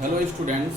Hello students,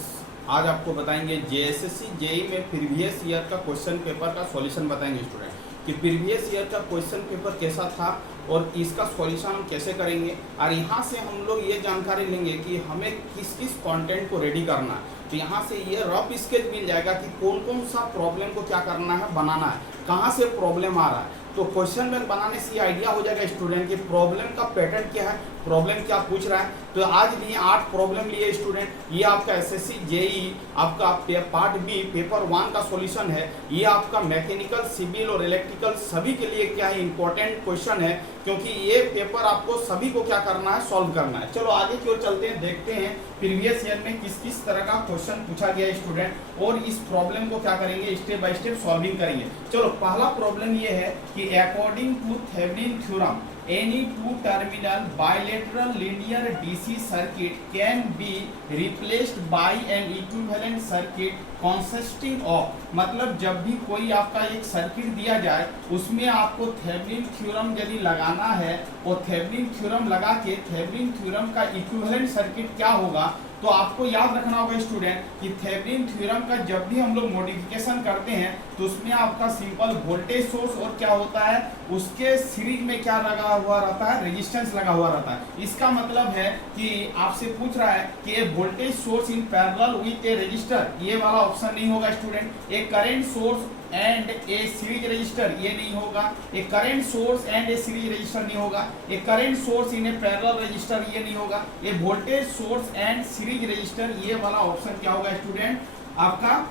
आज आपको बताएंगे जेएसएससी जेई में प्रीवियस ईयर का क्वेश्चन पेपर का सॉल्यूशन बताएंगे स्टूडेंट कि प्रीवियस ईयर का क्वेश्चन पेपर कैसा था और इसका सॉल्यूशन हम कैसे करेंगे। और यहाँ से हम लोग ये जानकारी लेंगे कि हमें किस किस कंटेंट को रेडी करना है। तो यहाँ से ये रफ स्केच मिल जाएगा कि कौन कौन सा प्रॉब्लम को क्या करना है, बनाना है, कहाँ से प्रॉब्लम आ रहा है। तो क्वेश्चन बैंक बनाने से ये आइडिया हो जाएगा स्टूडेंट कि प्रॉब्लम का पैटर्न क्या है, प्रॉब्लम क्या पूछ रहा है। तो आज लिए 8 प्रॉब्लम लिए स्टूडेंट। ये आपका एसएससी जेई आपका पार्ट बी पेपर 1 का सॉल्यूशन है। ये आपका मैकेनिकल, सिविल और इलेक्ट्रिकल सभी के लिए क्या है, इंपॉर्टेंट क्वेश्चन है, क्योंकि ये पेपर आपको सभी को क्या करना है, सॉल्व करना है। चलो आगे की ओर चलते हैं, देखते हैं प्रीवियस ईयर में किस किस तरह का क्वेश्चन पूछा गया है स्टूडेंट और इस प्रॉब्लम को क्या करेंगे, स्टेप बाय स्टेप सॉल्विंग करेंगे। चलो पहला प्रॉब्लम ये है कि according to Thevenin theorem any two terminal bilateral linear DC circuit can be replaced by an equivalent circuit consisting of, मतलब जब भी कोई आपका एक सर्किट दिया जाए उसमें आपको थेवेनिन थ्योरम यदि लगाना है और थेवेनिन थ्योरम लगा के थेवेनिन थ्योरम का इक्विवेलेंट सर्किट क्या होगा, तो आपको याद रखना होगा स्टूडेंट कि थेवेनिन थ्योरम का जब भी हम लोग मॉडिफिकेशन करते हैं तो उसमें आपका सिंपल वोल्टेज सोर्स और क्या होता है, उसके सीरीज में क्या लगा हुआ रहता है, रेजिस्टेंस लगा हुआ रहता है। इसका मतलब है कि आपसे पूछ रहा है कि a voltage source in parallel with a resistor, ये वाला ऑप्शन नहीं होगा student. A current source and a series resistor, ये नहीं होगा। A current source and a series resistor नहीं होगा। A current source in a parallel resistor, ये नहीं होगा। A voltage source and series resistor, ये वाला ऑप्शन क्या होगा स्टूडेंट, आपका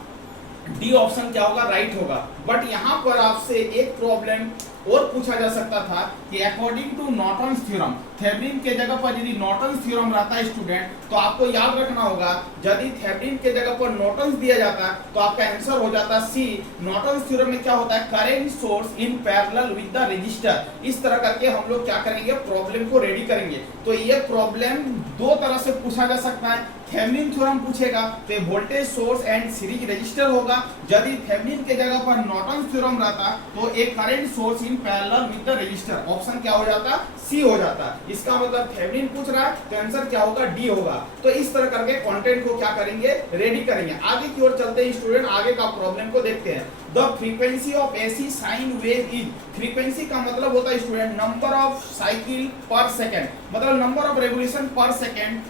डी ऑप्शन क्या होगा, राइट होगा। बट यहाँ पर आपसे एक प्रॉब्लम और पूछा जा सकता था कि according to Norton's theorem, Thevenin के जगह पर यदि नॉर्टन्स थ्योरम रहता है स्टूडेंट, तो आपको याद रखना होगा यदि थेवेनिन के जगह पर नॉर्टन्स दिया जाता तो आपका आंसर हो जाता सी। नॉर्टन्स थ्योरम में क्या होता है, current source in parallel with the register. इस तरह करके हम लोग क्या करेंगे, प्रॉब्लम को रेडी करेंगे। तो ये प्रॉब्लम दो तरह से पूछा जा सकता है। थेवेनिन थ्योरम पूछेगा तो voltage source and series register होगा। यदि थेवेनिन के जगह पर नॉर्टन्स थ्योरम रहता तो एक current source in parallel with the register, option क्या हो जाता, सी हो जाता। इसका मतलब थेवेनिन पूछ रहा है तो आंसर क्या होगा, डी होगा। तो इस तरह करके कंटेंट को क्या करेंगे, रेडी करेंगे। आगे की ओर चलते हैं स्टूडेंट, आगे का प्रॉब्लम को देखते हैं। The frequency of AC sign wave is, frequency का मतलब होता है student number of cycle per second, मतलब नंबर ऑफ रेवोल्यूशन पर सेकंड,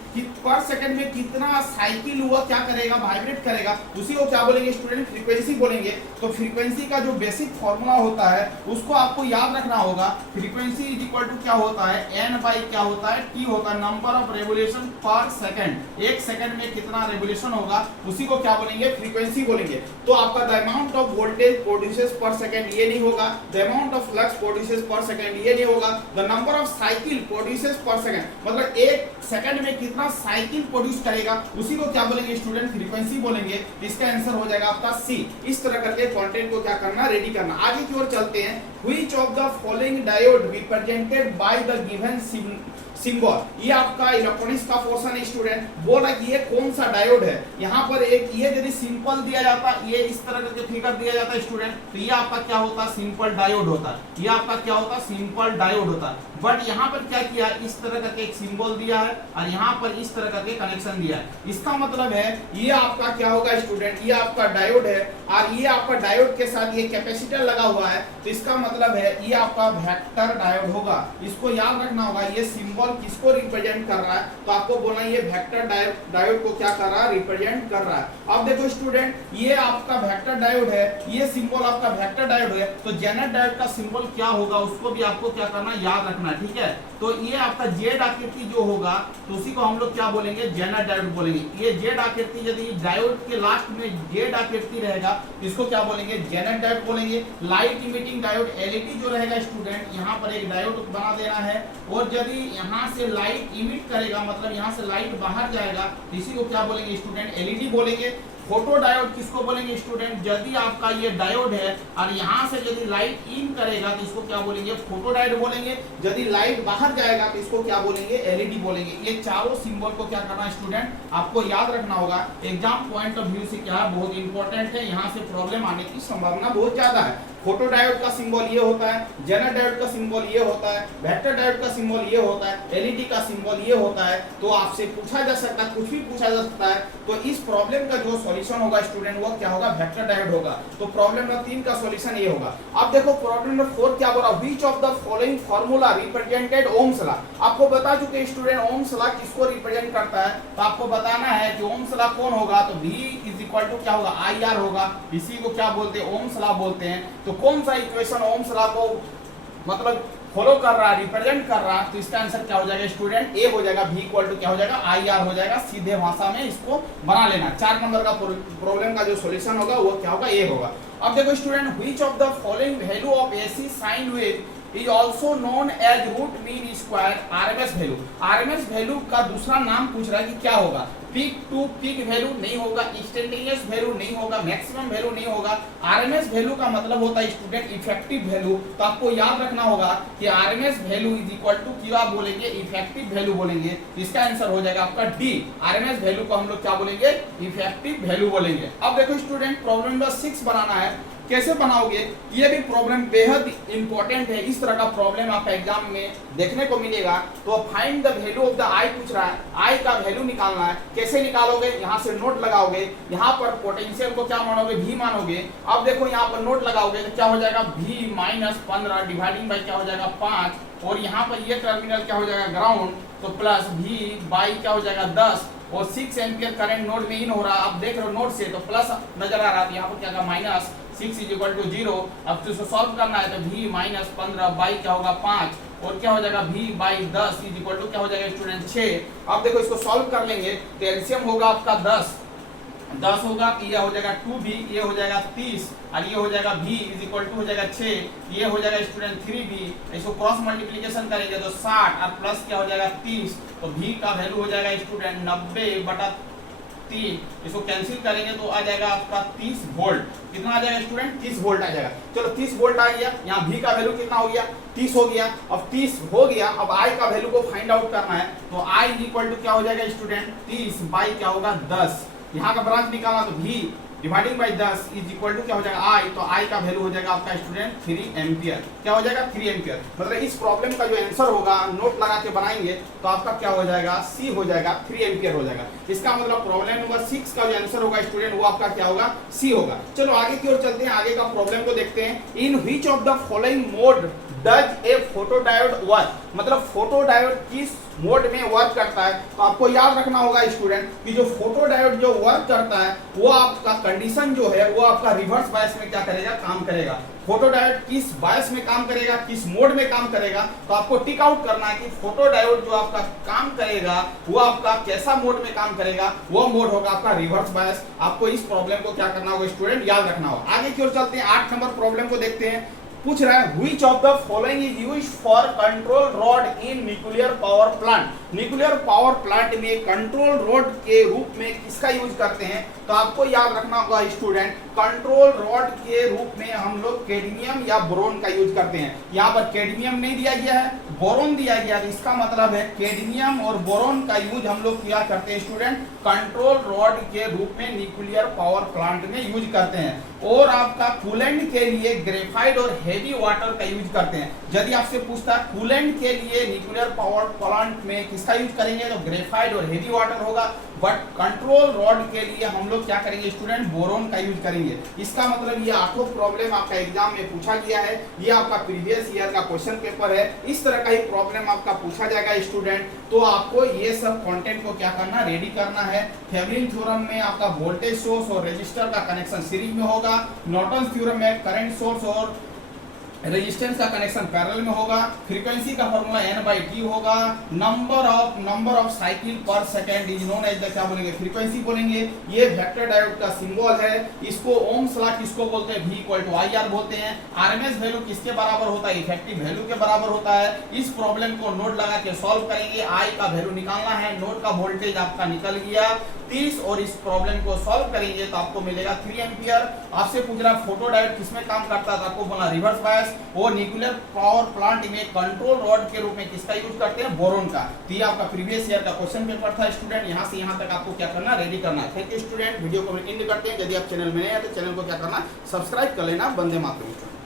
पर सेकंड में कितना साइकिल हुआ क्या करेगा, वाइब्रेट करेगा, उसी को क्या बोलेंगे स्टूडेंट, फ्रीक्वेंसी बोलेंगे। तो फ्रीक्वेंसी का जो बेसिक फॉर्मूला होता है उसको आपको याद रखना होगा। फ्रीक्वेंसी इज इक्वल टू क्या होता है, एन बाई क्या होता है, टी होता है, नंबर ऑफ रेवोल्यूशन पर सेकंड। एक सेकंड में कितना रेवोल्यूशन होगा उसी को क्या बोलेंगे, फ्रीक्वेंसी बोलेंगे। तो आपका the amount of voltage produces पर सेकंड, ये नहीं होगा। The amount of flux produces पर सेकंड, ये नहीं होगा। The number of cycle produces पर सेकंड, मतलब एक सेकंड में कितना साइकिल प्रोड्यूस करेगा उसी को क्या बोलेंगे स्टूडेंट, फ्रीक्वेंसी बोलेंगे। इसका आंसर हो जाएगा आपका सी। इस तरह करके कंटेंट को क्या करना, रेडी करना। आगे की ओर चलते हैं। Which of the following diode represented by the given symbol, ये आपका इलेक्ट्रॉनिक्स का पोर्शन है स्टूडेंट। बोल रहा है कि ये कौन सा डायोड है। यहाँ पर एक ये यदि सिंपल दिया जाता, ये इस तरह करके फिगर दिया जाता है स्टूडेंट, तो ये आपका क्या होता, सिंपल डायोड होता है। ये आपका क्या होता, सिंपल डायोड होता है। बट यहाँ पर क्या किया, इस तरह करके एक सिंबल दिया है और यहाँ पर इस तरह करके कनेक्शन दिया है। इसका मतलब है ये आपका क्या होगा स्टूडेंट, ये आपका डायोड है और ये आपका डायोड के साथ ये कैपेसिटर लगा हुआ है। तो इसका मतलब है ये आपका वेक्टर डायोड होगा। इसको याद रखना होगा। ये सिंबल किसको रिप्रेजेंट कर रहा है, तो आपको बोलना ये वेक्टर डायोड को क्या कर रहा है, रिप्रेजेंट कर रहा है। अब देखो स्टूडेंट, ये आपका वेक्टर डायोड है, ये सिंबल आपका वेक्टर डायोड है। तो जेनर डायोड का सिंबल क्या होगा उसको भी आपको क्या करना, याद रखना, ठीक है। तो ये आपका जेड आकृति जो होगा तो उसी को हम लोग क्या बोलेंगे, जेनर डायोड बोलेंगे। ये जेड आकृति यदि डायोड के लास्ट में जेड आकृति रहेगा इसको क्या बोलेंगे, जेनर डायोड बोलेंगे। लाइट इमिटिंग डायोड एलईडी जो रहेगा स्टूडेंट, यहाँ पर एक डायोड बना देना है और यदि यहाँ से लाइट इमिट करेगा मतलब यहाँ से लाइट बाहर जाएगा, इसी को क्या बोलेंगे स्टूडेंट, एलईडी बोलेंगे। फोटो डायोड किसको बोलेंगे स्टूडेंट? यदि आपका ये डायोड है और यहाँ से यदि लाइट इन करेगा तो इसको क्या बोलेंगे? फोटो डायोड बोलेंगे। यदि लाइट बाहर जाएगा तो इसको क्या बोलेंगे? एलईडी बोलेंगे। ये चारों सिंबल को क्या करना है स्टूडेंट? आपको याद रखना होगा। एग्जाम पॉइंट ऑफ व्यू से क्या है, बहुत इंपॉर्टेंट है, यहाँ से प्रॉब्लम आने की संभावना बहुत ज्यादा है। फोटो डायोड का सिंबल ये होता है, जेनर डायोड का सिंबल ये होता है, वेक्टर डायोड का सिंबल ये होता है, एलईडी का सिंबल ये होता है। तो आपसे पूछा जा सकता है, कुछ भी पूछा जा सकता है। तो इस प्रॉब्लम का जो सॉल्यूशन होगा स्टूडेंट वो क्या होगा? वेक्टर डायोड होगा। तो प्रॉब्लम नंबर 3 का सॉल्यूशन ये होगा। अब देखो प्रॉब्लम नंबर 4 क्या बोला? Which of the following formula represented Ohm's law. आपको बता चुके स्टूडेंट ओम्स लॉ किसको रिप्रेजेंट करता है। तो आपको बताना है कि ओम्स लॉ कौन होगा। तो V इज इक्वल टू क्या होगा? IR होगा। इसी को क्या बोलते हैं? ओम्स लॉ बोलते हैं। तो कौन सा इक्वेशन ओम्स लॉ को मतलब फॉलो कर रहा है, रिप्रेजेंट कर रहा है? तो इसका आंसर क्या हो जाएगा स्टूडेंट? ए हो जाएगा। V इक्वल टू क्या हो जाएगा? IR हो जाएगा। सीधे भाषा में इसको बना लेना। 4 नंबर का प्रॉब्लम का जो सॉल्यूशन होगा वो क्या होगा? ए होगा। अब देखो student, which of the following value of AC sine wave is also known as root mean square RMS value. RMS value का दूसरा नाम पूछ रहा है कि क्या होगा? पीक टू पीक वैल्यू नहीं होगा, इंस्टेंटेनियस वैल्यू नहीं होगा, मैक्सिमम वैल्यू नहीं होगा। RMS वैल्यू का मतलब होता है स्टूडेंट इफेक्टिव वैल्यू। तो आपको याद रखना होगा कि RMS value is equal to क्या बोलेंगे? इफेक्टिव वैल्यू बोलेंगे। इसका आंसर हो जाएगा आपका डी। RMS वैल्यू को हम लोग क्या बोलेंगे? इफेक्टिव वैल्यू बोलेंगे। अब देखो स्टूडेंट, प्रॉब्लम नंबर 6 बनाना है। कैसे बनाओगे? ये भी प्रॉब्लम बेहद इंपॉर्टेंट है। इस तरह का प्रॉब्लम आपका एग्जाम में देखने को मिलेगा। तो find the value of the I पूछ रहा है, आई का वैल्यू निकालना है। कैसे निकालोगे? यहाँ से नोट लगाओगे, यहाँ पर पोटेंशियल को क्या मानोगे? V मानोगे। अब देखो यहाँ पर नोट लगाओगे तो क्या हो जाएगा? V माइनस 15 डिवाइडिंग बाई क्या हो जाएगा? 5। और यहाँ पर ये टर्मिनल क्या हो जाएगा? ग्राउंड। तो प्लस V बाई क्या हो जाएगा? 10 और 6 एम्पियर करंट नोड में इन हो रहा है। आप देख रहे हो नोड से तो प्लस नजर आ रहा है। यहाँ पर क्या होगा? Minus 6 is equal to 0। अब तो इसको सॉल्व करना है तो V माइनस 15 बाई क्या होगा? 5 और क्या हो जाएगा? V by 10 is equal to क्या हो जाएगा स्टूडेंट? 6। अब देखो इसको सॉल्व कर लेंगे तो एलसीएम होगा आपका 10 होगा। ये हो जाएगा 2V, ये हो जाएगा 30 और ये हो जाएगा V इज इक्वल टू हो जाएगा 6। ये हो जाएगा स्टूडेंट 3V। इसको क्रॉस मल्टीप्लिकेशन करेंगे तो 60 और प्लस क्या हो जाएगा? 30। तो V का वैल्यू हो जाएगा स्टूडेंट 90/3। इसको कैंसिल करेंगे तो आ जाएगा आपका 30 वोल्ट। कितना आ जाएगा स्टूडेंट? 30 वोल्ट आ जाएगा। चलो 30 वोल्ट आ गया। यहाँ V का वैल्यू कितना हो गया? 30 हो गया। अब 30 हो गया, अब I का वैल्यू को फाइंड आउट करना है। तो I इक्वल टू क्या हो जाएगा स्टूडेंट? 30 बाई क्या होगा? 10। यहाँ का ब्रांच निकालना तो V dividing by 10 is equal to क्या हो जाएगा? I। तो I का वैल्यू हो जाएगा आपका स्टूडेंट 3 एम्पियर। क्या हो जाएगा? 3 एम्पियर। मतलब इस प्रॉब्लम का जो आंसर होगा, नोट लगा के बनाएंगे तो आपका क्या हो जाएगा? C हो जाएगा, 3 एम्पियर हो जाएगा। इसका मतलब प्रॉब्लम नंबर 6 का जो आंसर होगा स्टूडेंट वो आपका क्या होगा? C होगा। चलो आगे की ओर चलते हैं, आगे का प्रॉब्लम को देखते हैं। In which of the following mode does a photo diode work. मतलब फोटो डायोड किस मोड में वर्क करता है? तो आपको याद रखना होगा स्टूडेंट कि जो फोटो डायोड जो वर्क करता है वो आपका कंडीशन जो है वो आपका रिवर्स बायस में क्या करेगा? काम करेगा। फोटो डायोड किस बायस में काम करेगा, किस मोड में काम करेगा? तो आपको टिक आउट करना है कि फोटो डायोड जो आपका काम करेगा वो आपका कैसा मोड में काम करेगा? वो मोड होगा आपका रिवर्स बायस। आपको इस प्रॉब्लम को क्या करना होगा स्टूडेंट? याद रखना होगा। आगे की ओर चलते हैं, 8 नंबर प्रॉब्लम को देखते हैं। पूछ रहा है which of the following is used for control rod in nuclear power plant. Nuclear power plant में कंट्रोल रॉड के रूप में किसका यूज करते हैं? तो आपको याद रखना होगा स्टूडेंट, कंट्रोल रॉड के रूप में हम लोग कैडमियम या बोरोन का यूज करते हैं। यहाँ पर कैडमियम नहीं दिया गया है, बोरोन दिया गया है। इसका मतलब है कैडमियम और बोरोन का यूज हम लोग क्या करते हैं स्टूडेंट? कंट्रोल रॉड के रूप में न्यूक्लियर पावर प्लांट में यूज करते हैं। और आपका कूलेंट के लिए ग्रेफाइट और हेवी वाटर का यूज करते हैं। यदि आपसे पूछता है कूलेंट के लिए न्यूक्लियर पावर प्लांट में किसका यूज करेंगे? तो ग्रेफाइट और हेवी वाटर होगा। बट कंट्रोल रॉड के लिए हम लोग क्या करेंगे स्टूडेंट? बोरोन का यूज करेंगे। इसका मतलब ये 8 प्रॉब्लम आपका एग्जाम में पूछा गया है। ये आपका प्रीवियस ईयर का क्वेश्चन पेपर है। इस तरह का ही प्रॉब्लम आपका पूछा जाएगा स्टूडेंट। तो आपको ये सब कंटेंट को क्या करना? रेडी करना है। थेवेनिन थ्योरम में आपका वोल्टेज सोर्स और रेजिस्टर का कनेक्शन सीरीज में होगा। नॉर्टन थ्योरम में करंट सोर्स और रेजिस्टेंस का कनेक्शन पैरेलल में होगा, फ्रीक्वेंसी का फॉर्मूला N/T होगा, number of cycle per second is known as the क्या बोलेंगे, फ्रीक्वेंसी बोलेंगे। ये वेक्टर डायोड का सिंबल है, इसको ओम्स लॉ किसको बोलते हैं, V=IR बोलते हैं। आरएमएस वैल्यू किसके बराबर होता है, इफेक्टिव वैल्यू के बराबर होता है। इस प्रॉब्लम को नोड लगा के सॉल्व करेंगे, I का वैल्यू निकालना है, नोड का वोल्टेज आपका निकल गया 30 और इस प्रॉब्लम को सॉल्व करेंगे तो आपको मिलेगा 3 एम्पियर। आपसे पूछ रहा फोटो डायोड किसमें काम करता था, आपको बोला रिवर्स बायस। वो न्यूक्लियर पावर प्लांट में कंट्रोल रॉड के रूप में किसका यूज करते हैं, बोरोन का। तो ये आपका प्रीवियस ईयर का क्वेश्चन पेपर था स्टूडेंट, यहाँ से यहाँ तक आपको क्या करना, रेडी करना है। थैंक यू स्टूडेंट, वीडियो को एंड करते हैं। यदि आप चैनल में नए हैं तो चैनल को क्या करना, सब्सक्राइब कर लेना। वंदे मातरम स्टूडेंट।